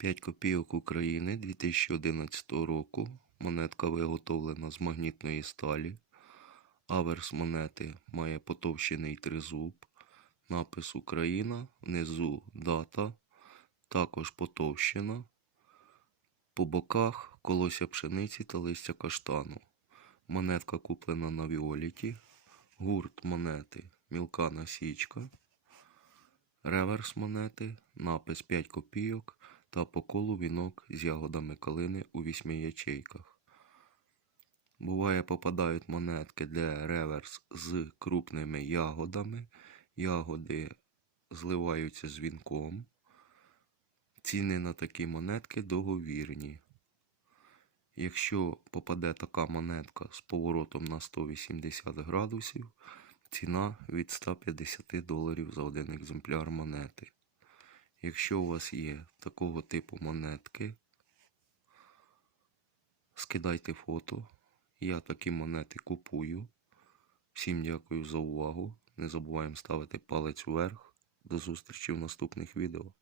5 копійок України 2011 року. Монетка виготовлена з магнітної сталі. Аверс монети має потовщений тризуб. Напис Україна. Внизу дата. Також потовщена. По боках колося пшениці та листя каштану. Монетка куплена на Віоліті. Гурт монети мілка насічка. Реверс монети, напис 5 копійок та по колу вінок з ягодами калини у вісьми ячейках. Буває, попадають монетки, де реверс з крупними ягодами. Ягоди зливаються з вінком. Ціни на такі монетки договірні. Якщо попаде така монетка з поворотом на 180 градусів, ціна від 150 доларів за один екземпляр монети. Якщо у вас є такого типу монетки, скидайте фото. Я такі монети купую. Всім дякую за увагу. Не забуваємо ставити палець вверх. До зустрічі в наступних відео.